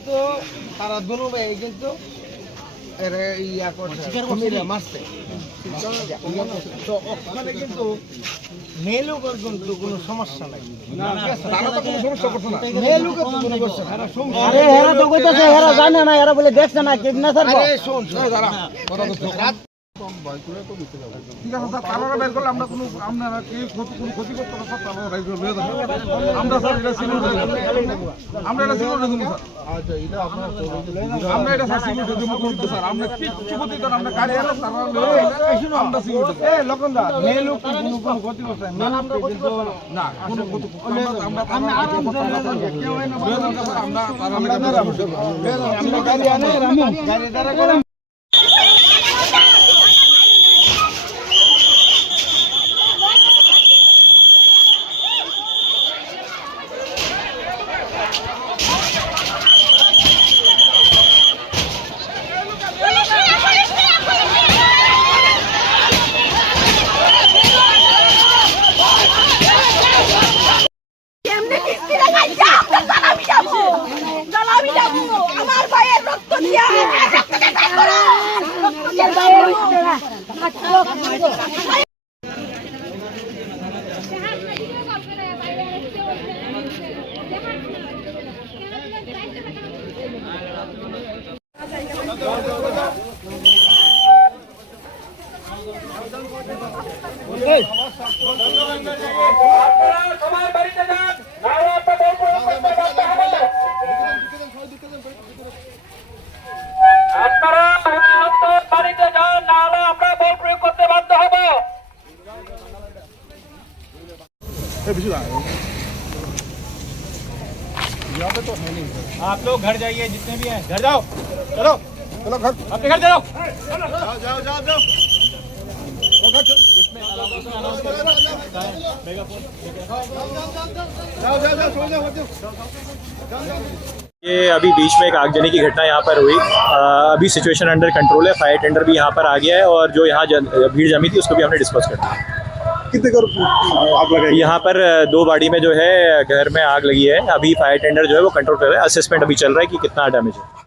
কিন্তু তারা দুনো ভাই কিন্তু মারছে তো ওখানে কিন্তু মেলুকের কিন্তু কোনো সমস্যা নাই। মেলুকের তো কোনো সমস্যা নাই। আরে হেরা তো কইতাছে হেরা জানে না, এরা বলে দেখছে না কিডন্যাপার। আরে শোন দাঁড়া ঠিক আছে স্যার, তারা বের করলে আমরা কোনো আপনারা কি কোনো ক্ষতি করতে না স্যার, তারা বের করলে আমরা স্যার এটা সিকিউরিটি আমরা এটা সিকিউরিটি দেবো স্যার। আচ্ছা এটা আপনারা আমরা এটা স্যার সিকিউরিটি দেবো করতে স্যার। আমরা কিচ্ছু ক্ষতি দেন আমরা গাড়ি এলো তারা লয়ে আমরা সিকিউরিটি এ লকনদা মেলুক কোনো ক্ষতি করতে না না কোনো ক্ষতি আমরা কেউ হয় না আমরা আমরা গাড়ি আনে রামু গাড়ি দ্বারা করে আমার ভাইয়ের রক্ত দিয়া সবাই বাড়িতে যান, আপনারা বাড়িতে যান, না হলে আমরা বল প্রয়োগ করতে বাধ্য হব। आप लोग घर जाइए, जितने भी हैं घर जाओ। चलो चलो घर, अपने घर जाओ। ये अभी बीच में एक आगजनी की घटना यहाँ पर हुई। अभी सिचुएशन अंडर कंट्रोल है। फायर टेंडर भी यहाँ पर आ गया है और जो यहाँ भीड़ जमी थी उसको भी हमने डिस्पोज कर दिया। कितने कर आग लगाई? यहाँ पर 2 गाड़ी में जो है घर में आग लगी है। अभी फायर टेंडर जो है वो कंट्रोल कर रहा है। असेसमेंट अभी चल रहा है कि कितना डैमेज है।